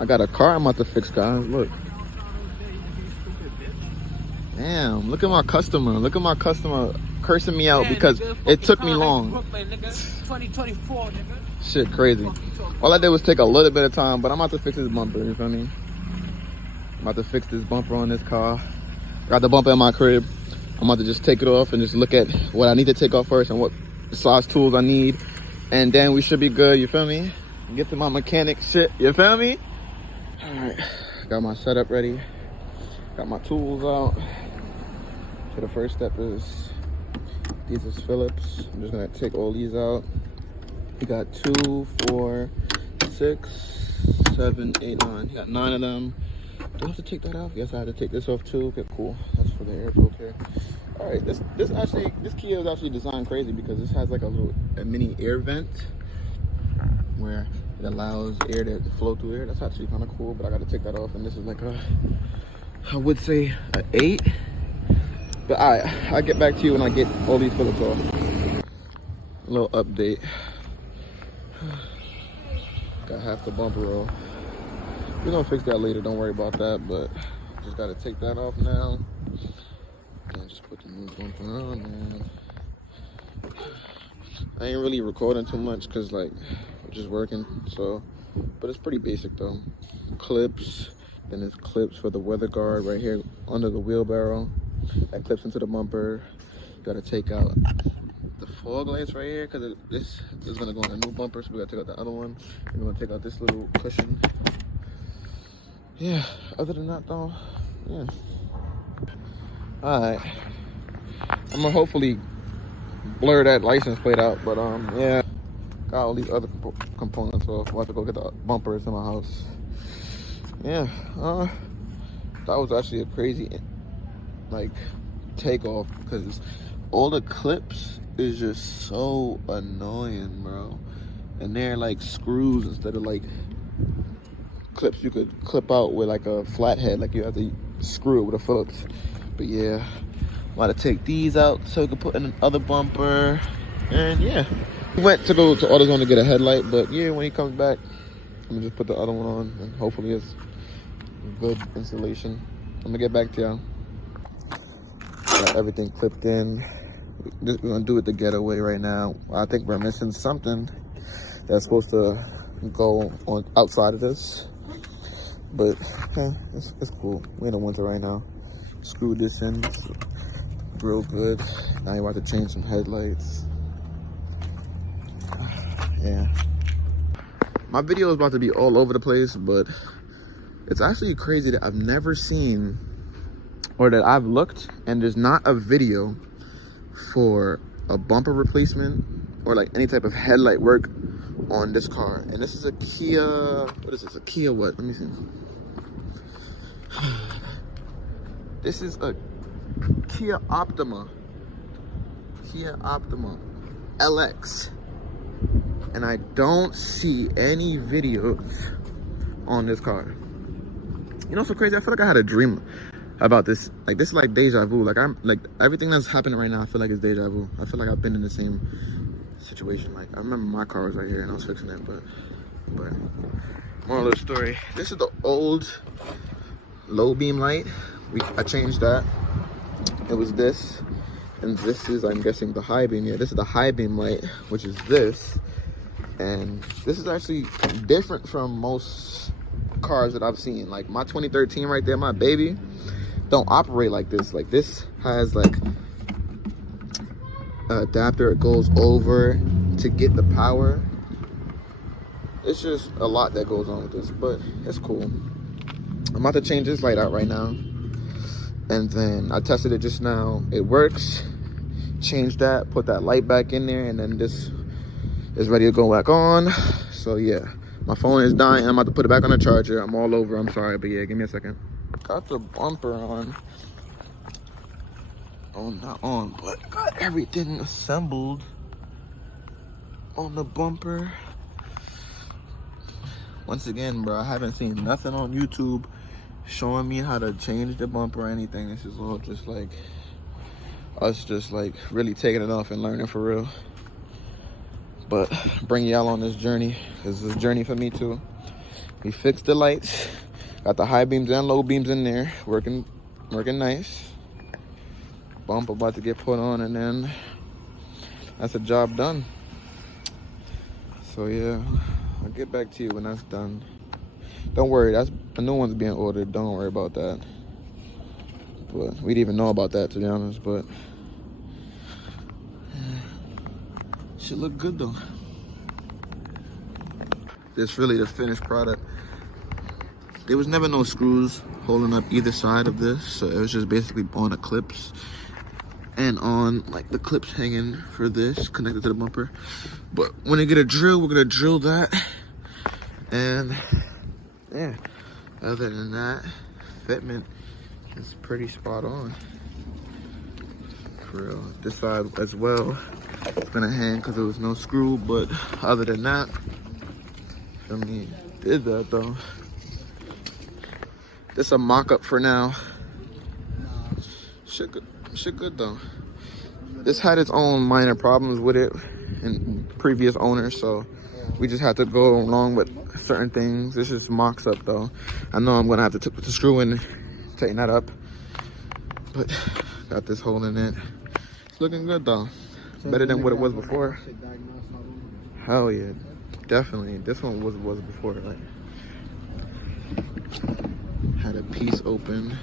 I got a car I'm about to fix, guys. Look. Damn, look at my customer. Look at my customer cursing me out because it took me long. 2024, nigga. Shit crazy. All I did was take a little bit of time, but I'm about to fix this bumper, you feel me? I'm about to fix this bumper on this car. Got the bumper in my crib. I'm about to just take it off and just look at what I need to take off first and what size tools I need. And then we should be good, you feel me? Get to my mechanic shit, you feel me? All right, got my setup ready. Got my tools out. So the first step is, these is Phillips. I'm just gonna take all these out. We got 2, 4, 6, 7, 8, 9. You got 9 of them. Do I have to take that off? Yes, I had to take this off too. Okay, cool. That's for the air filter. All right, this Kia is actually designed crazy because this has like a mini air vent where it allows air to flow through there. That's actually kind of cool, but I got to take that off. And this is like I would say an 8. But I'll get back to you when I get all these Phillips off. A little update. Got half the bumper off. We're gonna fix that later, don't worry about that, but just gotta take that off now. And just put the new bumper on, man. I ain't really recording too much because like we're just working, so, but it's pretty basic though. Clips, then there's clips for the weather guard right here under the wheelbarrow. That clips into the bumper. You gotta take out the fog lights right here because this is gonna go on a new bumper, so we gotta take out the other one. And we're gonna take out this little cushion. Yeah, other than that though, yeah. All right, I'm gonna hopefully blur that license plate out, but yeah, got all these other components off. We'll have to go get the bumpers in my house. Yeah, that was actually a crazy like takeoff because all the clips is just so annoying, bro. And they're like screws instead of like clips you could clip out with like a flathead, like you have to screw it with a Phillips. But yeah, I'm about to take these out so we can put in another bumper. And yeah, we went to go to AutoZone to get a headlight, but yeah, when he comes back, I'm gonna just put the other one on and hopefully it's good installation. I'm gonna get back to y'all. Got everything clipped in. We're gonna do it the getaway right now. I think we're missing something that's supposed to go on outside of this, but yeah, it's cool. We're in the winter right now. Screwed this in, it's real good. Now you want to change some headlights. Yeah, my video is about to be all over the place, but it's actually crazy that I've never seen, or that I've looked and there's not a video for a bumper replacement or like any type of headlight work on this car. And this is a Kia, what is this, a Kia what? Let me see. This is a Kia Optima LX. And I don't see any videos on this car. You know what's so crazy? I feel like I had a dream about this. Like this is like deja vu. Like I'm like everything that's happening right now, I feel like it's deja vu. I feel like I've been in the same situation. Like I remember my car was right here and I was fixing it, but moral of the story, this is the old low beam light. I changed that. It was this, and this is, I'm guessing, the high beam. Yeah, this is the high beam light, which is this. And this is actually different from most cars that I've seen. Like my 2013 right there, my baby, don't operate like this. Like this has like an adapter, it goes over to get the power. It's just a lot that goes on with this, but it's cool. I'm about to change this light out right now. And then I tested it just now. It works. Change that, put that light back in there, and then this is ready to go back on. So yeah, my phone is dying. I'm about to put it back on the charger. I'm all over, I'm sorry, but yeah, give me a second. Got the bumper on. Oh, not on, but got everything assembled on the bumper. Once again, bro, I haven't seen nothing on YouTube showing me how to change the bumper or anything. This is all just like us just like really taking it off and learning for real. But bring y'all on this journey, because it's a journey for me too. We fixed the lights. Got the high beams and low beams in there. Working nice. Bump about to get put on, and then that's a job done. So yeah, I'll get back to you when that's done. Don't worry, that's a new one's being ordered. Don't worry about that. But we didn't even know about that, to be honest. But should look good though. This really the finished product. There was never no screws holding up either side of this, so it was just basically on the clips and on like the clips hanging for this connected to the bumper. But when I get a drill, we're gonna drill that. And yeah, other than that, fitment is pretty spot on. For real. This side as well, it's gonna hang because there was no screw, but other than that, feel me, did that though. This a mock-up for now. Shit good though. This had its own minor problems with it in previous owners, so we just had to go along with certain things. This just mocks up though. I know I'm gonna have to put the screw in, tighten that up, but got this hole in it. It's looking good though. Better than what it was before. Hell yeah, definitely. This one was before. Like, had a piece open.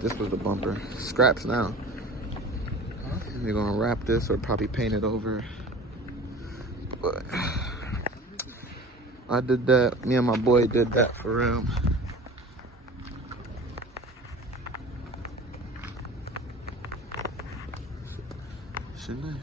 This was the bumper. Scraps now. They're gonna wrap this or probably paint it over. But I did that. Me and my boy did that for him. Shit nice.